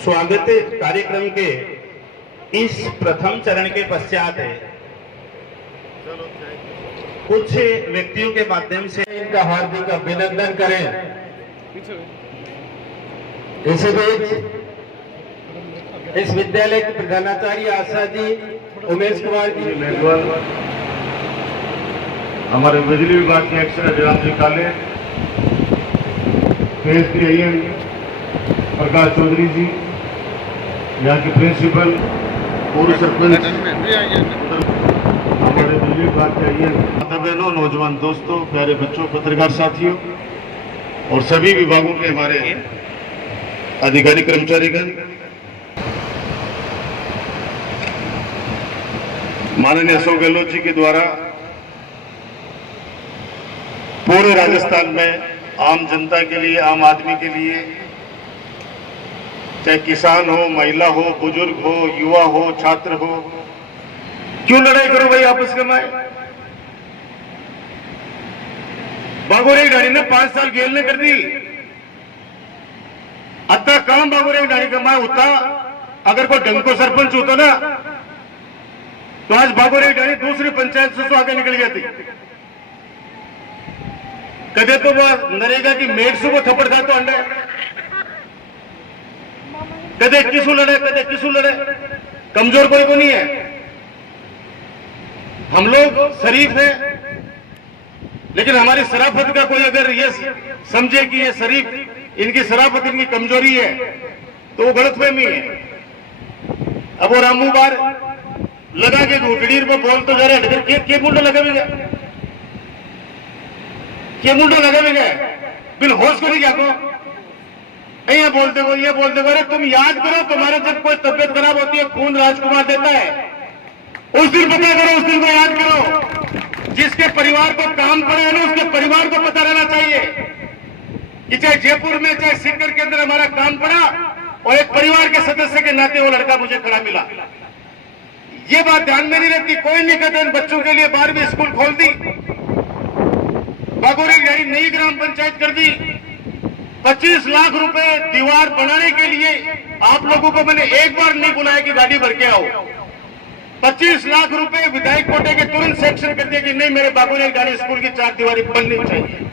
स्वागत कार्यक्रम के इस प्रथम चरण के पश्चात कुछ व्यक्तियों के माध्यम से इनका हार्दिक अभिनंदन करें। इसी बीच इस विद्यालय के प्रधानाचार्य आशा जी, उमेश कुमार जी, हमारे बिजली विभाग के एक्सरे जनाब जी काले, PSP प्रकाश चौधरी जी, यहाँ के प्रिंसिपल, पूर्व सरपंच, हमारे बिजली विभाग के माता बहनों, नौजवान दोस्तों, प्यारे बच्चों, पत्रकार साथियों और सभी विभागों के हमारे अधिकारी कर्मचारीगण, माननीय अशोक गहलोत जी के द्वारा पूरे राजस्थान में आम जनता के लिए, आम आदमी के लिए, चाहे किसान हो, महिला हो, बुजुर्ग हो, युवा हो, छात्र हो, क्यों लड़ाई करो भाई आपस में। बागोरे गाड़ी ने 5 साल जेल ने कर दी, अत्ता काम बागोरे गाड़ी का मैं होता, अगर कोई ढंग को सरपंच होता ना तो आज बागोरे गाड़ी दूसरी पंचायत से तो आगे निकल जाती। कदे तो वो नरेगा की मेट से वो थप्पड़ खा तो अंडे, कदे किसू लड़े, कदे किसू लड़े, कमजोर कोई को नहीं है। हम लोग शरीफ हैं, लेकिन हमारी शराफत का कोई अगर ये समझे कि ये शरीफ, इनकी शराफत इनकी कमजोरी है तो वो गलतफहमी है। अब वो रामू बार लगा के घुटड़ी पर बोल तो जा रहे के मुंडा लगा भी गया, के मुंडा लगा भी गया, बिल होश को नहीं क्या को ये बोलते हो, अरे तुम याद करो तुम्हारे जब कोई तबियत खराब होती है, खून राजकुमार देता है, उस दिन पता करो, उस दिन को याद करो। जिसके परिवार को काम पड़े है ना, उसके परिवार को पता रहना चाहिए कि चाहे जयपुर में, चाहे सीकर के अंदर हमारा काम पड़ा और एक परिवार के सदस्य के नाते वो लड़का मुझे खड़ा मिला। ये बात ध्यान में नहीं रहती, कोई नहीं कहता। इन बच्चों के लिए 12वीं स्कूल खोल दी, बागोरे गाड़ी नई ग्राम पंचायत कर दी, 25 लाख रुपए दीवार बनाने के लिए आप लोगों को मैंने एक बार नहीं बुलाया कि गाड़ी भर के आओ। 25 लाख रुपए विधायक कोटे के तुरंत सेक्शन कर दिया कि नहीं, मेरे बागोरे गाड़ी स्कूल की 4 दीवारी बननी चाहिए।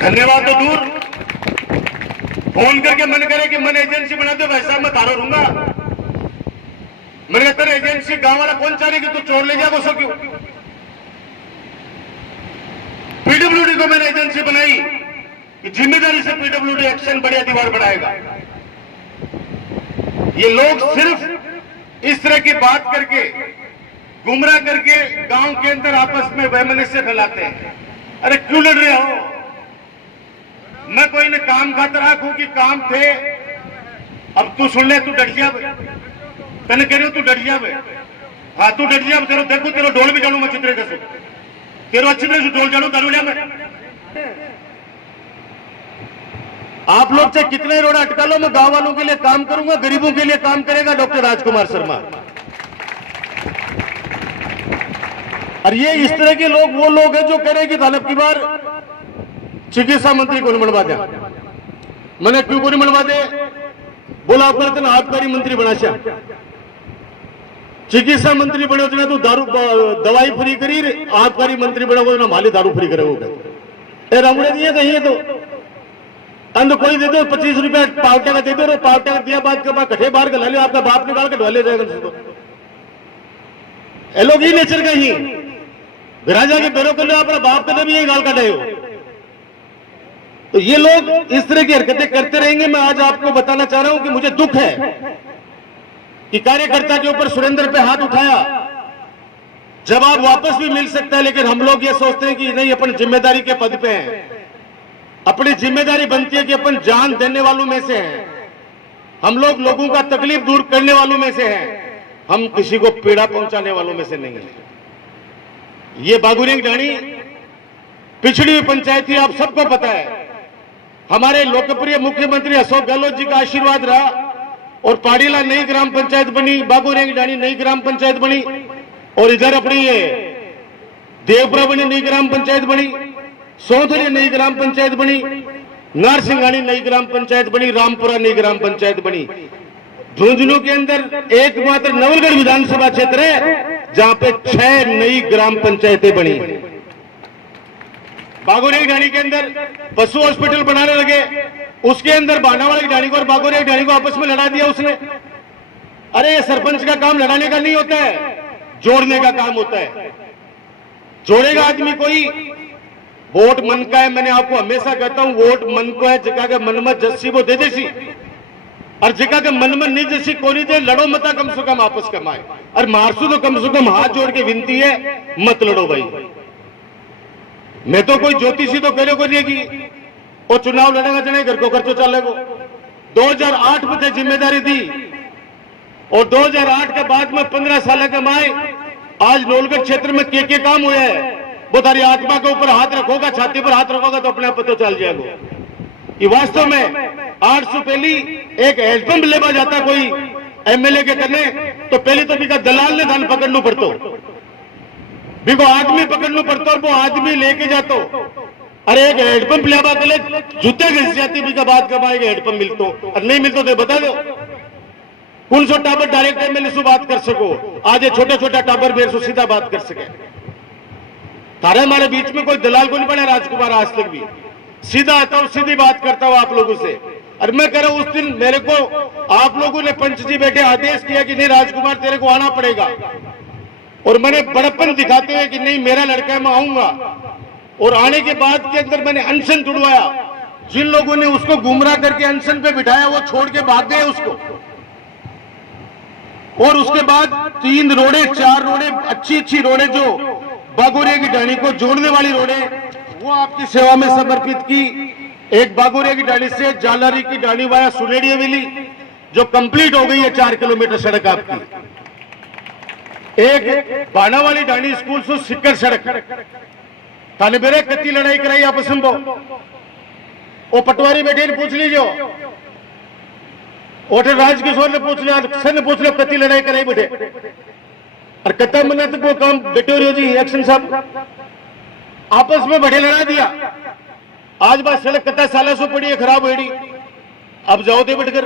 धन्यवाद तो दूर, फोन करके मन करे कि मैंने एजेंसी बना दो, वैसा मैं तारो दूंगा। मैंने तेरे एजेंसी गांव वाला कौन चाह रही कि तू चोर ले जाओ, सो क्यों। पीडब्ल्यूडी को मैंने एजेंसी बनाई कि जिम्मेदारी से पीडब्ल्यूडी एक्शन बढ़िया दीवार बनाएगा। ये लोग सिर्फ इस तरह की बात करके, गुमराह करके गांव के अंदर आपस में वैमनस्य फैलाते हैं। अरे क्यों लड़ रहे हो? मैं कोई ने काम खातर आखू कि काम थे, अब तू सुन ले, तू डट जा, तने कह रही हो तू डट जा, हाँ तू डट जा, तेरो देखो तेरो ढोल भी जानू मैं चित्रे कैसे, तेरो अच्छी तरह से ढोल जानू दारू लिया मैं। आप लोग चाहे कितने रोड अटका लो, मैं गांव वालों के लिए काम करूंगा, गरीबों के लिए काम करेगा डॉक्टर राजकुमार शर्मा। और ये इस तरह के लोग वो लोग हैं जो कह रहे हैं कि तालब की बार चिकित्सा मंत्री को नहीं बनवा दे। मैंने क्यों को नहीं बनवा दे? बोला आप करते ना आबकारी मंत्री बना, चिकित्सा मंत्री बने उतना तो दारू दवाई फ्री करी, आबकारी मंत्री बना ना माली दारू फ्री करे होगा। रमड़े दिए कहीं तो अंध कोई दे दो 25 रुपया पावटा का दे दो, पावटा का दिया बाद के बाद कठे बाहर का ला लो, आपका बाप निकाल के ढोले जाएगा। लोग ही नेचर का ही राजा के पैरों के लिए अपना बाप का भी यही गाल काटे हो। तो ये लोग इस तरह की हरकतें करते रहेंगे। मैं आज आपको बताना चाह रहा हूं कि मुझे दुख है कि कार्यकर्ता के ऊपर सुरेंद्र पे हाथ उठाया। जवाब वापस भी मिल सकता है, लेकिन हम लोग ये सोचते हैं कि नहीं, अपन जिम्मेदारी के पद पे हैं, अपनी जिम्मेदारी बनती है कि अपन जान देने वालों में से हैं, हम लोग लोगों का तकलीफ दूर करने वालों में से हैं, हम किसी को पीड़ा पहुंचाने वालों में से नहीं है। ये बागुरिंग ढाणी पिछड़ी हुई पंचायत थी, आप सबको पता है। हमारे लोकप्रिय मुख्यमंत्री अशोक गहलोत जी का आशीर्वाद रहा और पाड़ीला नई ग्राम पंचायत बनी, बागुरिंग ढाणी नई ग्राम पंचायत बनी, और इधर अपनी ये देवपुरा बनी नई ग्राम पंचायत बनी, सौंथली नई ग्राम पंचायत बनी, नारसिंघानी नई ग्राम पंचायत बनी, रामपुरा नई ग्राम पंचायत बनी। झुंझुनू के अंदर एकमात्र नवलगढ़ विधानसभा क्षेत्र है जहां पे 6 नई ग्राम पंचायतें बनी। बागोरिया ढाणी के अंदर पशु हॉस्पिटल बनाने लगे, उसके अंदर बानावाला ढाणी को और बागोरिया ढाणी को आपस में लड़ा दिया उसने। अरे सरपंच का काम लड़ाने का नहीं होता है, जोड़ने का काम होता है। जोड़ेगा आदमी कोई। वोट मन का है, मैंने आपको हमेशा कहता हूं वोट मन को है, जगह के मन में जस्सी वो दे देसी, और जगह के मन में नहीं जैसी कोई दे, लड़ो मता कम से कम आपस कमाए, और मारसू तो कम से कम हाथ जोड़ के विनती है मत लड़ो भाई। मैं तो कोई ज्योतिषी तो कह को नहीं की और चुनाव लड़ेगा जने घर को खर्चो चलेगा। 2008 में जिम्मेदारी दी और 2008 के बाद में 15 साल कमाए। आज नौलगढ़ क्षेत्र में के काम हुआ है, वो तारी आत्मा के ऊपर हाथ रखोगा, छाती पर हाथ रखोगा तो अपने आप पता चल जाएगा कि वास्तव में 800 पहली एक हैंडपंप लेवा जाता कोई एमएलए के करने तो पहले तो बिका दलाल ने धन पकड़ना पड़तो, बिको आदमी पकड़ना पड़तो और वो आदमी लेके जातो। अरे एक हैंडपंप लेवा के लिए जूते घिस जाती, बिका बात कमाएगा हैंडपंप मिलतो और नहीं मिलतो तो बता दो कौन सो टाबर डायरेक्ट एमएलए से बात कर सको। आज ये छोटा छोटा टाबर मेरे से सीधा बात कर सके। तारे हमारे बीच में कोई दलाल को नहीं बना राजकुमार आज तक भी, सीधा आता हूं, सीधी बात करता हूं आप लोगों से। और मैं कह रहा हूं उस दिन मेरे को आप लोगों ने पंच जी बैठे आदेश किया कि नहीं राजकुमार तेरे को आना पड़ेगा, और मैंने बड़प्पन दिखाते हुए कि नहीं मेरा लड़का है मैं आऊंगा, और आने के बाद के अंदर मैंने अनशन तुड़वाया। जिन लोगों ने उसको गुमराह करके अनशन पे बिठाया वो छोड़ के भाग गए उसको, और उसके बाद 3 रोडे 4 रोडे अच्छी अच्छी रोडे जो बागोरिया की ढाणी को जोड़ने वाली रोडे वो आपकी सेवा में समर्पित की। एक बागोरिया की ढाणी से जालारी की ढाणी वाया सुनेड़ी हवेली जो कंप्लीट हो गई है 4 किलोमीटर सड़क आपकी। एक बाना वाली ढाणी स्कूल से सिक्कर सड़क थाने मेरे कत्ती लड़ाई कराई आपस में वो पटवारी बैठे पूछ लीजिए, ओठे राजकिशोर ने पूछ लिया, अक्सर ने पूछ लिया कत्ती लड़ाई कराई बैठे और कत्ता मना तो वो काम बेटे हो जी एक्शन साहब आपस में बैठे लड़ा दिया। आज बात सड़क कत्ता साल से पड़ी है खराब हुई, अब जाओ दे बैठकर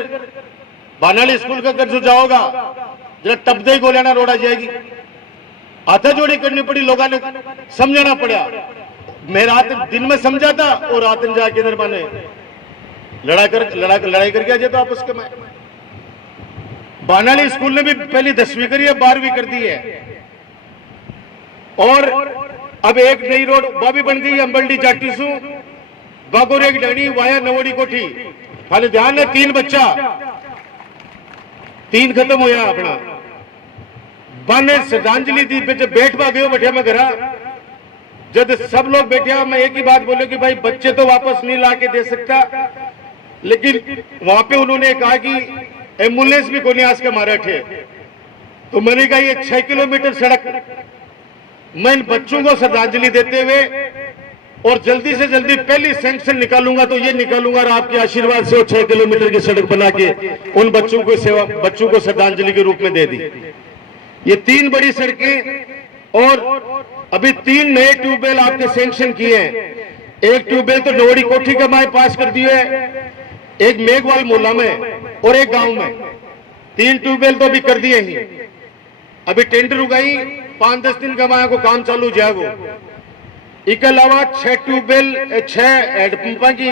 बानाली स्कूल का कर जो जाओगा जरा तब दे गोलियाना रोड़ा जाएगी। हाथा जोड़ी करनी पड़ी, लोगों ने समझाना पड़ा। मैं रात दिन में समझा था और रात में जाके इधर माने लड़ाई करके आ जाए तो आपस के। बानाली स्कूल ने भी पहली 10वीं करी है, 12वीं कर दी है, और अब एक नई रोड वो भी बन गई है अंबलडी जाटी सू बागोरिया की ढाणी वाया नवोड़ी कोठी। खाली ध्यान है 3 बच्चा 3 खत्म होया अपना बने श्रद्धांजलि दी जब बैठ पा गयो बैठे मैं घरा जब सब लोग बैठे मैं एक ही बात बोले कि भाई बच्चे तो वापस नहीं ला के दे सकता, लेकिन वहां पे उन्होंने कहा कि एम्बुलेंस भी कोई आज के मारे थे। तो मैंने कहा ये 6 किलोमीटर सड़क मैं इन बच्चों को श्रद्धांजलि देते हुए और जल्दी से जल्दी पहली सैंक्शन निकालूंगा तो ये निकालूंगा और आपके आशीर्वाद से 6 किलोमीटर की सड़क बना के उन बच्चों को श्रद्धांजलि के रूप में दे दी। ये 3 बड़ी सड़कें और अभी 3 नए ट्यूबवेल आपके सैंक्शन किए हैं। एक ट्यूबवेल तो नवोड़ी कोठी का माए पास कर दिए है, एक मेघवाल मोहल्ला में और एक गांव में। 3 ट्यूबवेल तो अभी कर दिए ही, अभी टेंडर उगाई 5-10 दिन का माया को काम चालू जाएगा। इसके अलावा 6 ट्यूबवेल 6 हैंडपंपों की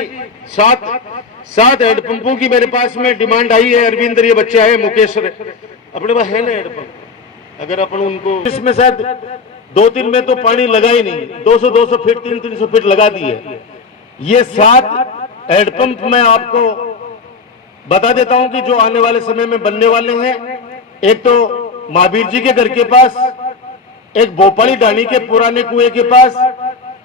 7 हैंडपंपों की मेरे पास में डिमांड आई है। अरविंदर ये बच्चे आए, मुकेश अपने पास है ना हैंडपंप, अगर अपन उनको इसमें शायद 2-3 में तो पानी लगा ही नहीं, 200 फीट 300 फीट लगा दिए। ये 7 हैंडपंप मैं आपको बता देता हूं कि जो आने वाले समय में बनने वाले हैं। एक तो महावीर जी के घर के पास, एक भोपाली ढाणी के पुराने कुएं के पास,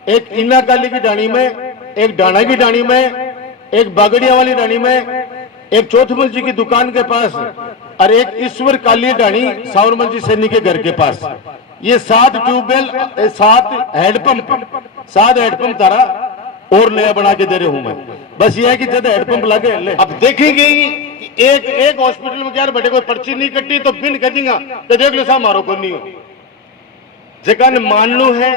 एक इना काली की ढाणी में, एक डाणा की ढाणी में, एक बागड़िया वाली ढाणी में, एक चौथमल जी की दुकान के पास और एक ईश्वर काली ढाणी सावरमल जी सैनी के घर के पास। ये 7 ट्यूबवेल 7 हैंडपंप तारा और नया बना के दे रहे हूं मैं। बस ये है कि जब हैंडपंप लगे अब देखेंगे एक हॉस्पिटल में क्या बैठे कोई पर्ची नहीं कटी तो बिन कहेंगे तो देख लो साहब मारो को नहीं हो। जगह माननू है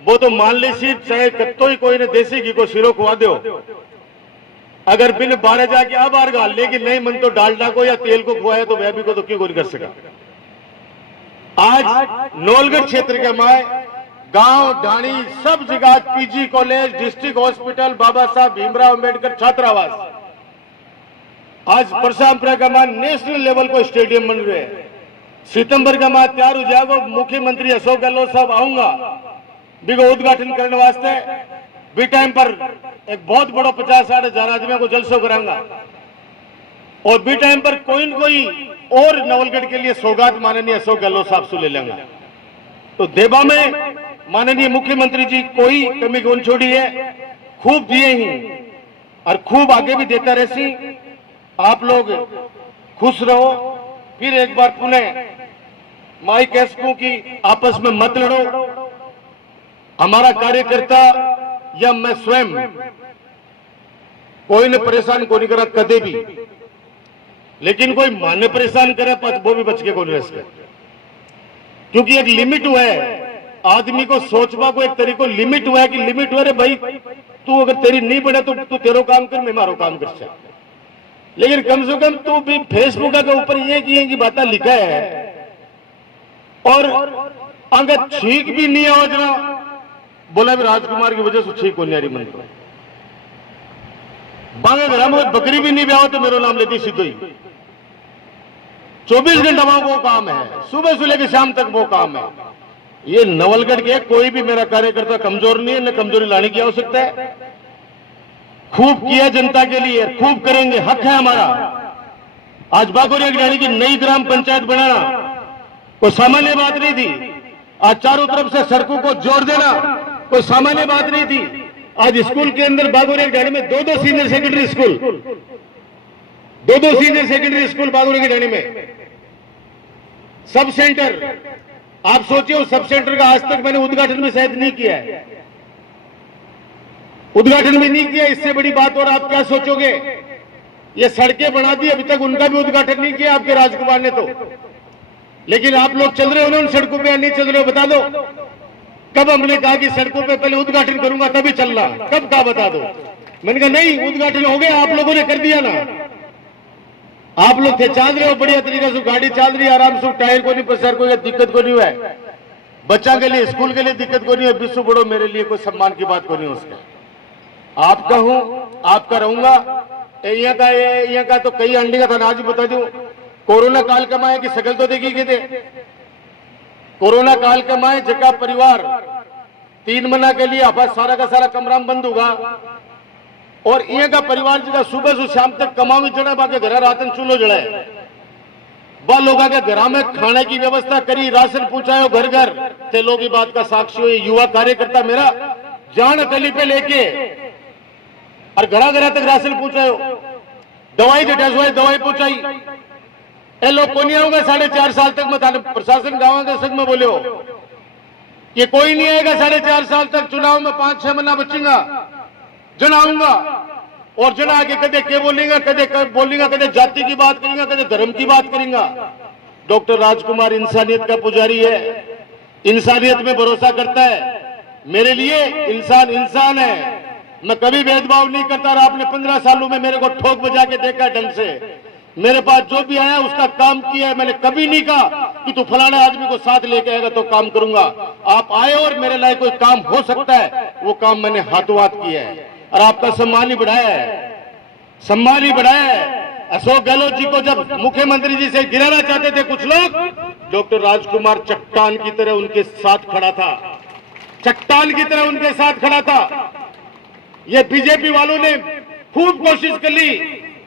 वो तो मान ली सी, चाहे कत्तो ही कोई ने देसी घी को सिरो खुआ दो, अगर बिन बारह जाके अब आर गाल लेकिन नहीं मन तो डालडा को या तेल को खुआया तो वह भी को तो क्यों नहीं कर सका। आज नौलगढ़ क्षेत्र के माए गांव ढाणी सब जगह पीजी कॉलेज, डिस्ट्रिक्ट हॉस्पिटल, बाबा साहब भीमराव अंबेडकर छात्रावास, आज परसामपुरा का मां नेशनल लेवल को स्टेडियम बन रहे हैं। सितंबर का मां तैयार हो जाएगा, मुख्यमंत्री अशोक गहलोत साहब आऊंगा बिगो उद्घाटन करने वास्ते, बी टाइम पर एक बहुत बड़ा 50-60 हजार आदमियों को जलसो कराऊंगा और बी टाइम पर कोई न कोई और नवलगढ़ के लिए सौगात माननीय अशोक गहलोत साहब से ले लेंगे। तो देबा में माननीय मुख्यमंत्री जी कोई कमी कौन छोड़ी है, खूब दिए ही और खूब आगे भी देता रहे। आप लोग खुश रहो। फिर एक बार पुनः माई कैसकों की आपस में मत लड़ो। हमारा कार्यकर्ता या मैं स्वयं कोई ने परेशान को नहीं करा कदे भी, लेकिन कोई माने परेशान करे वो भी बच के को नहीं रह सके, क्योंकि एक लिमिट हुआ है आदमी को सोचवा को, एक तरीको लिमिट हुआ है कि लिमिट हुआ रे भाई तू अगर तेरी नहीं बढ़े तो तू तेरो काम कर, मैं मारो काम कर सकता, लेकिन कम से कम तू भी फेसबुक के ऊपर ये की बात लिखा है और अगर ठीक भी नहीं है जना बोला भी राजकुमार की वजह से ठीक होने रही मन को बांगे घर में बकरी भी नहीं ब्याहो तो मेरा नाम लेती सीधो ही 24 घंटा वो काम है, सुबह से लेकर शाम तक वो काम है। ये नवलगढ़ के कोई भी मेरा कार्यकर्ता कमजोर नहीं है, न कमजोरी लाने की आवश्यकता है। खूब किया जनता के लिए, खूब करेंगे, हक है हमारा। आज बागोरिया गिरानी की नई ग्राम पंचायत बनाना कोई सामान्य बात नहीं थी। आज चारों तरफ से सड़कों को जोड़ देना कोई सामान्य बात नहीं थी। आज स्कूल के अंदर बागोरिया गिरानी में 2-2 senior secondary school, 2-2 senior secondary school Bagoria Girani में। सब सेंटर, आप सोचिए उस सब सेंटर का आज तक मैंने उद्घाटन भी शायद नहीं किया है, उद्घाटन भी नहीं किया। इससे बड़ी बात और आप क्या सोचोगे? ये सड़कें बना दी, अभी तक उनका भी उद्घाटन नहीं किया आपके राजकुमार ने तो। लेकिन आप लोग चल रहे हो ना उन सड़कों पे या नहीं चल रहे हो बता दो। कब हमने कहा कि सड़कों पे पहले उद्घाटन करूंगा तभी चलना, कब कहा बता दो। मैंने कहा नहीं, उद्घाटन हो गया, आप लोगों ने कर दिया ना। आप लोग थे चल रहे हो बढ़िया तरीके से, गाड़ी चल रही है आराम से, टायर को नहीं प्रसार कोई दिक्कत को नहीं हुआ है, बच्चा के लिए स्कूल के लिए दिक्कत को नहीं है, विश्व बड़ो मेरे लिए कोई सम्मान की बात को नहीं उसका। आपका हूं, आपका रहूंगा। यहाँ का तो कई अंडी का था, आज बता दूं कोरोना काल कमाए की शकल तो देखी के थे। कोरोना काल कमाए जगह परिवार 3 महीना के लिए आप सारा का सारा कमरा बंद होगा और ये का परिवार जगह सुबह से शाम तक कमावी जड़ा बाके घर रातन चूल्हो जड़ाए, वह लोगों के घर में खाने की व्यवस्था करी, राशन पहुंचायो घर घर। ते लोग की बात का साक्षी हो, युवा कार्यकर्ता मेरा जान तली पे लेके और घर तक राशन पहुंचायो, दवाई जटासवाई दवाई पहुंचाई। ए लोग को नहीं आऊंगा 4.5 साल तक, मैं प्रशासन गाँव के संग में बोले हो ये कोई नहीं आएगा 4.5 साल तक। चुनाव में 5-6 महीना बचेगा, जना आऊंगा और जना आगे कदे के बोलेगा, कदे जाति की बात करेंगे, कदे धर्म की बात करेंगे। डॉक्टर राजकुमार इंसानियत का पुजारी है, इंसानियत में भरोसा करता है। मेरे लिए इंसान इंसान है, मैं कभी भेदभाव नहीं करता। और आपने 15 सालों में मेरे को ठोक बजा के देखा ढंग से, मेरे पास जो भी आया उसका काम किया है। मैंने कभी नहीं कहा कि तू फलाने आदमी को साथ लेके आएगा तो काम करूंगा। आप आए और मेरे लिए कोई काम हो सकता है, वो काम मैंने हाथों हाथ किया है और आपका सम्मान ही बढ़ाया है, सम्मान ही बढ़ाया है। अशोक गहलोत जी को जब मुख्यमंत्री जी से गिराना चाहते थे कुछ लोग, डॉक्टर राजकुमार चट्टान की तरह उनके साथ खड़ा था, चट्टान की तरह उनके साथ खड़ा था। ये बीजेपी वालों ने खूब कोशिश कर ली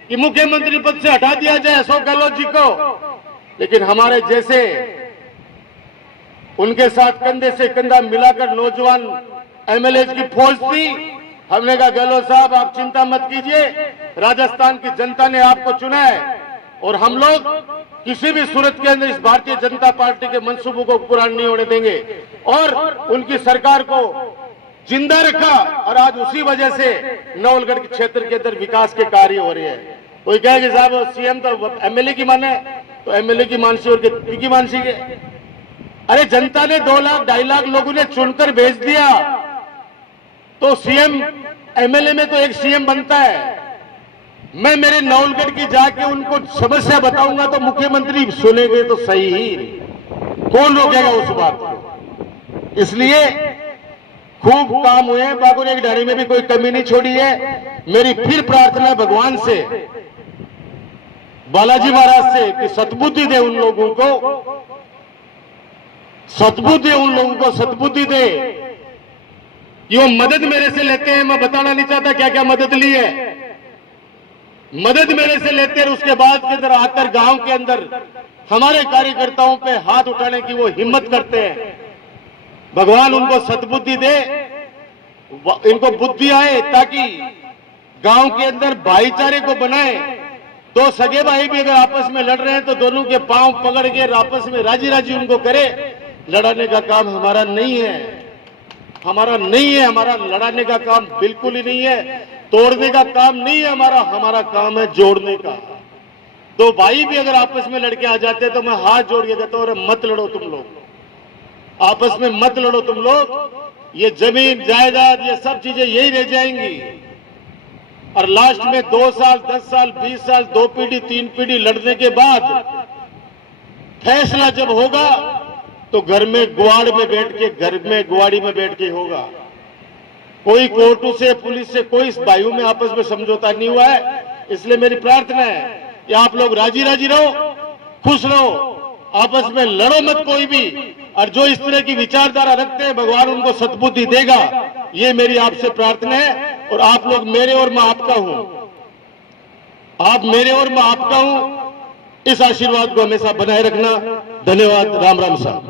कि मुख्यमंत्री पद से हटा दिया जाए अशोक गहलोत जी को, लेकिन हमारे जैसे उनके साथ कंधे से कंधा मिलाकर नौजवान एमएलए की फौज थी। हमने कहा गहलोत साहब आप चिंता मत कीजिए, राजस्थान की जनता ने आपको चुना है और हम लोग किसी भी सूरत के अंदर इस भारतीय जनता पार्टी के मंसूबों को पूरा नहीं होने देंगे। और उनकी सरकार को जिंदा रखा और आज उसी वजह से नवलगढ़ के क्षेत्र के अंदर विकास के कार्य हो रहे हैं। कोई कहे कि साहब सीएम तो एमएलए की माने, तो एमएलए की मानसी और की मानसी के अरे जनता ने 2 लाख 2.5 लाख लोगों ने चुनकर भेज दिया, तो सीएम एमएलए में तो एक सीएम बनता है। मैं मेरे नौलगढ़ की जाके उनको समस्या बताऊंगा तो मुख्यमंत्री सुनेंगे तो सही ही, कौन रोकेगा उस बात को। इसलिए खूब काम हुए, बागुल एक ढाणी में भी कोई कमी नहीं छोड़ी है। मेरी फिर प्रार्थना है भगवान से, बालाजी महाराज से, कि सद्बुद्धि दे उन लोगों को, सद्बुद्धि उन लोगों को सद्बुद्धि दे। ये मदद मेरे से लेते हैं, मैं बताना नहीं चाहता क्या क्या मदद ली है। मदद मेरे से लेते हैं, उसके बाद के अंदर आकर गांव के अंदर हमारे कार्यकर्ताओं पे हाथ उठाने की वो हिम्मत करते हैं। भगवान उनको सद्बुद्धि दे, इनको बुद्धि आए, ताकि गांव के अंदर भाईचारे को बनाए। 2 सगे भाई भी अगर आपस में लड़ रहे हैं तो दोनों के पांव पकड़ के आपस में राजी राजी उनको करे। लड़ाने का काम हमारा नहीं है, हमारा नहीं है, हमारा लड़ाने का काम बिल्कुल ही नहीं है, तोड़ने का काम नहीं है हमारा, हमारा काम है जोड़ने का। 2 भाई भी अगर आपस में लड़के आ जाते हैं तो मैं हाथ जोड़ के कहता हूं, मत लड़ो तुम लोग, आपस में मत लड़ो तुम लोग। ये जमीन जायदाद ये सब चीजें यही रह जाएंगी, और लास्ट में 2 साल 10 साल 20 साल 2 पीढ़ी 3 पीढ़ी लड़ने के बाद फैसला जब होगा तो घर में गुआड़ में बैठ के, घर में गुआड़ी में बैठ के होगा। कोई कोर्टों से पुलिस से कोई इस भाइयों में आपस में समझौता नहीं हुआ है। इसलिए मेरी प्रार्थना है कि आप लोग राजी राजी रहो, खुश रहो, आपस में लड़ो मत कोई भी। और जो इस तरह की विचारधारा रखते हैं भगवान उनको सद्बुद्धि देगा, ये मेरी आपसे प्रार्थना है। और आप लोग मेरे और मैं आपका हूं, आप मेरे और मैं आपका हूं, इस आशीर्वाद को हमेशा बनाए रखना। धन्यवाद। राम राम साहब।